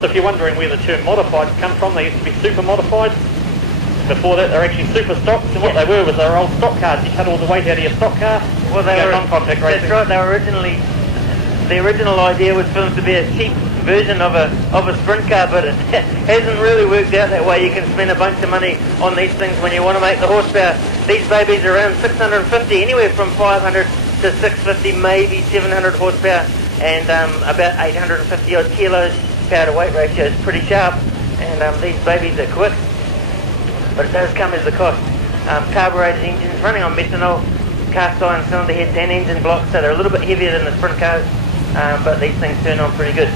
If you're wondering where the term modified come from, they used to be super modified. Before that, they're actually super stocks, and what they were was they were old stock cars. You cut all the weight out of your stock car. Well, they were non-contact racing. That's right. They were originally, the original idea was for them to be a cheap version of a sprint car, but it hasn't really worked out that way. You can spend a bunch of money on these things when you want to make the horsepower. These babies are around 650, anywhere from 500 to 650, maybe 700 horsepower, and about 850 odd kilos. Power to weight ratio is pretty sharp, and these babies are quick, but it does come as a cost. Carbureted engines running on methanol, cast iron cylinder heads and engine blocks, so they're a little bit heavier than the sprint cars, but these things turn on pretty good.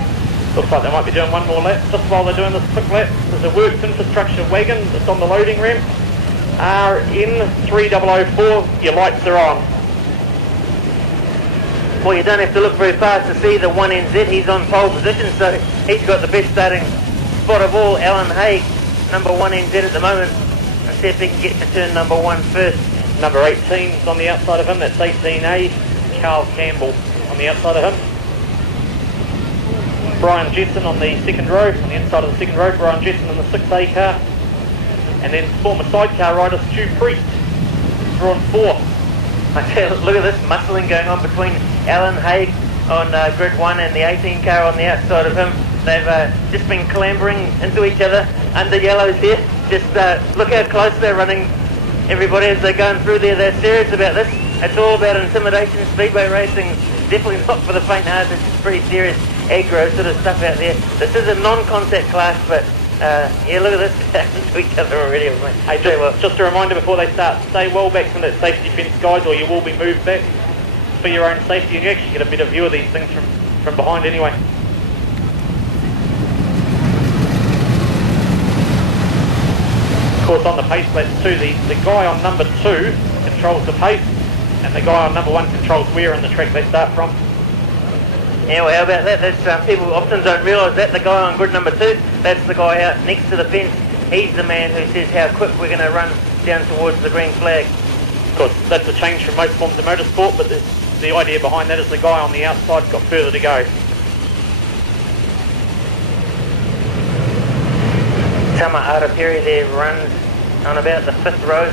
Looks like they might be doing one more lap. Just while they're doing this quick lap, there's a works infrastructure wagon that's on the loading ramp. RN3004, your lights are on. Well, you don't have to look very fast to see the 1NZ. He's on pole position, so he's got the best starting spot of all. Alan Haig, number 1NZ at the moment. Let's see if he can get to turn number 1 first. Number 18 is on the outside of him. That's 18A. Carl Campbell on the outside of him. Brian Jetson on the second row, on the inside of the second row. Brian Jetson in the 6A car. And then former sidecar rider Stu Priest, drawn 4. I tell you, look at this muscling going on between Alan Haig on grid 1 and the 18 car on the outside of him. They've just been clambering into each other under yellows here. Just look how close they're running, everybody, as they're going through there. They're serious about this. It's all about intimidation. Speedway racing, definitely not for the faint-hearted. It's pretty serious aggro sort of stuff out there. This is a non-contact class, but yeah, look at this, to each other already. Hey, just a reminder before they start, stay well back from that safety fence, guys, or you will be moved back for your own safety, and you actually get a better view of these things from behind anyway. Of course, on the pace laps too, the guy on number 2 controls the pace, and the guy on number 1 controls where in the track they start from. Yeah, well, how about that? That's, people often don't realise that. The guy on grid number 2, that's the guy out next to the fence. He's the man who says how quick we're going to run down towards the green flag. Of course, that's a change from most forms of motorsport, but the idea behind that is the guy on the outside's got further to go. Tama Arapiri there runs on about the 5th row.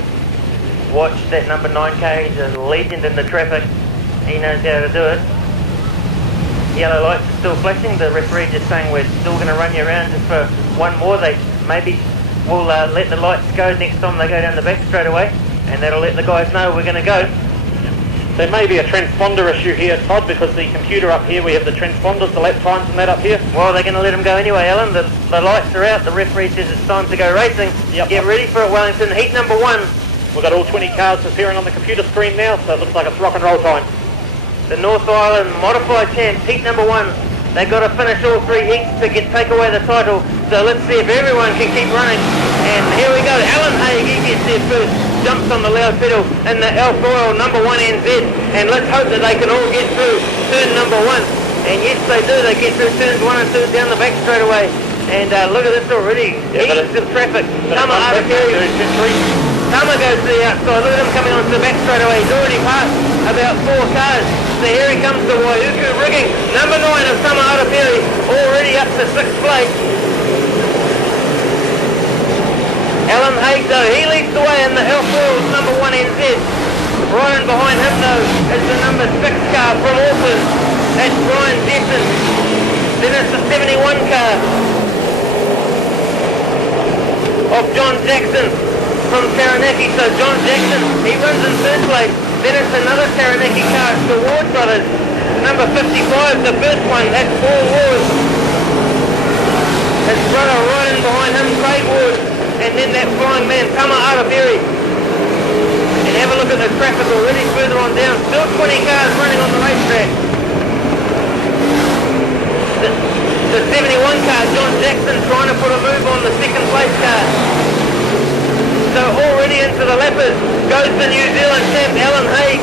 Watch that number 9 car. He's a legend in the traffic. He knows how to do it. Yellow lights are still flashing. The referee just saying we're still going to run you around just for one more. They maybe will let the lights go next time they go down the back straight away, and that'll let the guys know we're going to go. There may be a transponder issue here, Todd, because the computer up here, we have the transponders, the lap times and that up here. Well, they're going to let them go anyway, Alan. The lights are out. The referee says it's time to go racing. Yep. Get ready for it, Wellington. Heat number 1. We've got all 20 cars appearing on the computer screen now, so it looks like it's rock and roll time. The North Island modified champs, heat number 1. They've got to finish all 3 heats to take away the title. So let's see if everyone can keep running. And here we go. Alan Haig, he gets there first. Jumps on the loud pedal in the Alfa Royal number 1NZ. And let's hope that they can all get through turn number 1. And yes, they do. They get through turns 1 and 2 down the back straight away. And look at this already. Heaps of traffic. Tama Arapiri. Tama goes to the outside. Look at him coming onto the back straight away. He's already passed about 4 cars. So here he comes to Waiuku rigging. Number 9 of Tama Arapiri already up to 6th place. Alan Haig though, he leads the way in the Alfa Royal number 1NZ. Right behind him though is the number 6 car from Auckland. That's Brian Jetson. Then it's the 71 car of John Jackson from Taranaki. So John Jackson, he runs in 3rd place. Then it's another Taranaki car, it's the Ward brothers. Number 55, the first one, that's Paul Ward. His brother right in behind him, Craig Ward. And then that flying man, Tama Arapiri. And have a look at the traffic already further on down. Still 20 cars running on the racetrack. The 71 car, John Jackson, trying to put a move on the 2nd place car. So already into the lappers goes the New Zealand champ, Alan Haig.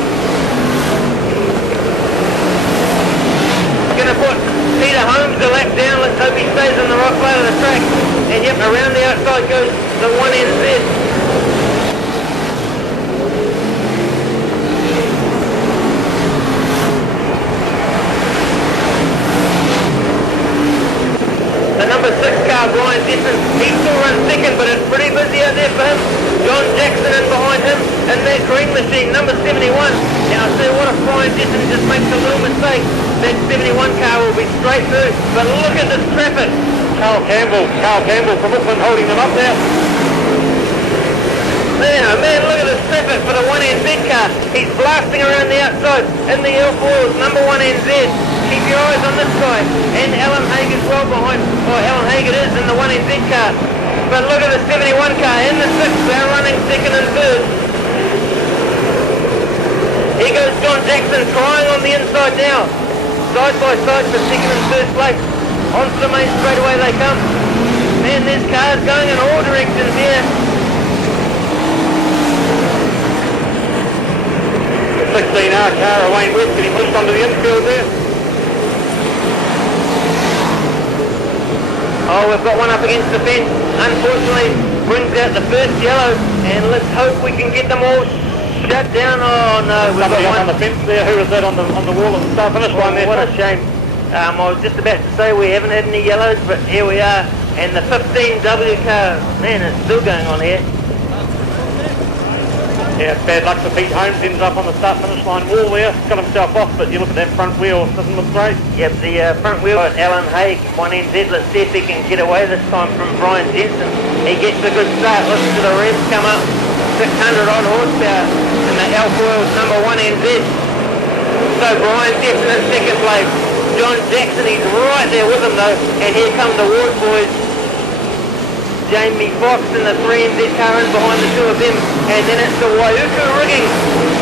Going to put Peter Holmes a lap down. Let's hope he stays on the right part of the track. And yep, around the outside goes the 1NZ. The number 6 car, Brian Jetson, he still runs second, but it's pretty busy out there for him. John Jackson in behind him, and that green machine, number 71. Now, see, what if Brian Jetson just makes a little mistake? That 71 car will be straight through, but look at this traffic. Carl Campbell from Auckland holding them up there. Now, man, look at this traffic for the 1NZ car. He's blasting around the outside in the L4s, number 1NZ. Keep your eyes on this guy. And Alan Haig is well behind. Oh, Alan Haig it is in the 1NZ car. But look at the 71 car in the 6th. They're running second and third. Here goes John Jackson trying on the inside now. Side by side for second and third place. Onto the main straightaway they come. Man, there's cars going in all directions here. 16R car of Wayne West getting pushed onto the infield there. Oh, we've got one up against the fence. Unfortunately, brings out the first yellow, and let's hope we can get them all shut down. Oh no, we've Somebody got up on the fence there. Who was that on the wall of the start finish line there? What a shame. I was just about to say we haven't had any yellows, but here we are. And the 15W car, man, it's still going on here. Yeah, bad luck for Pete Holmes, ends up on the start finish line wall there, got himself off, but you look at that front wheel, doesn't look great. Yep, the front wheel, Alan Haig, 1NZ, let's see if he can get away this time from Brian Jensen. He gets a good start, listen to the revs come up, 600 odd horsepower, and the L4's number 1NZ. So Brian Jensen in second place, John Jackson, he's right there with him though, and here come the Ward boys. Jamie Fox in the 3NZ car in behind the two of them, and then it's the Waiuku rigging.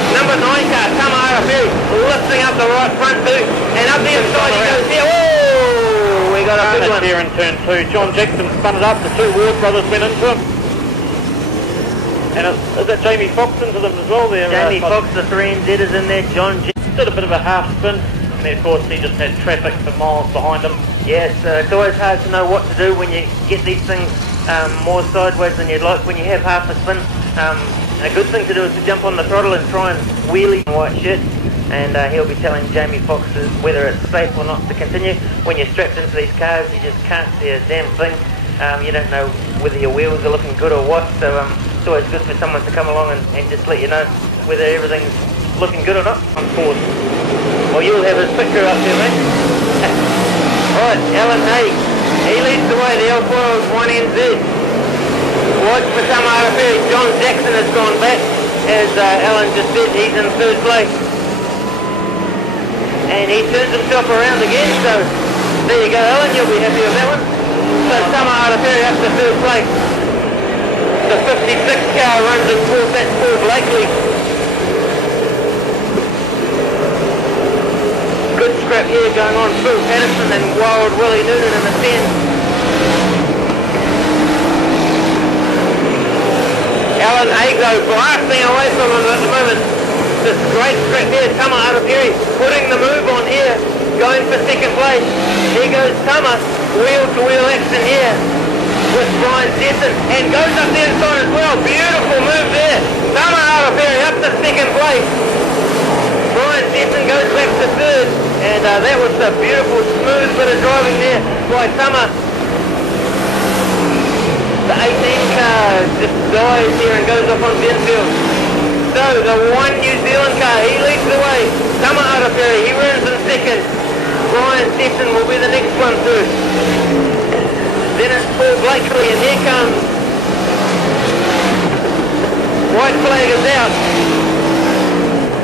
Number 9 car, Tamara Ferry, lifting up the right front boot, and up the inside he goes there. Oh, we got a good one. Here in turn 2, John Jackson spun it up, the two Ward brothers went into him. And is that Jamie Fox into them as well there? Jamie Fox, the 3NZ is in there, John Jackson. Did a bit of a half spin, and then of course he just had traffic for miles behind him. Yes, it's always hard to know what to do when you get these things more sideways than you'd like when you have half a spin. A good thing to do is to jump on the throttle and try and wheelie in white shirt, and he'll be telling Jamie Fox whether it's safe or not to continue. When you're strapped into these cars, you just can't see a damn thing. You don't know whether your wheels are looking good or what, so it's always good for someone to come along and just let you know whether everything's looking good or not. On course. Well, you'll have his picture up there, mate. Right, Alan Haig. He leads the way, the L4 1NZ. Watch for Tamara Ferry. John Jackson has gone back. As Alan just said, he's in third place. And he turns himself around again, so there you go, Alan, you'll be happy with that one. So Tamara Ferry up to third place. The 56 car runs in fourth, that's Paul Blakely. Good scrap here going on, Phil Patterson and Wild Willie Noonan in the 10. Alan Hago blasting away from him at the moment. This great scrap here, Tama Arapiri putting the move on here, going for second place. Here goes Tama, wheel to wheel action here with Brian Jetson, and goes up the inside as well. Beautiful move there. Tama Arapiri up to second place. Brian Jetson goes back to third, and that was a beautiful smooth bit of driving there by Tama. The 18 car just dies here and goes off on the infield. So the one New Zealand car, he leads the way. Tama Arapiri, he runs in second. Brian Jetson will be the next one through. Then it's Paul Blakely, and here comes. White flag is out.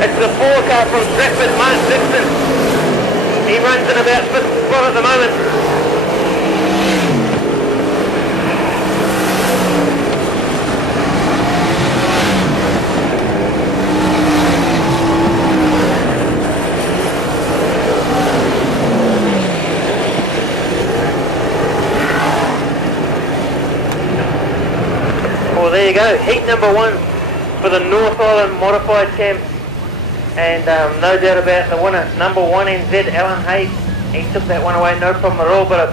It's the 4 car from Stratford, Mark Dixon. He runs in about 5th spot at the moment. Well, there you go, heat number 1 for the North Island Modified Camp. And no doubt about the winner, number 1NZ, Alan Haig. He took that one away, no problem at all. But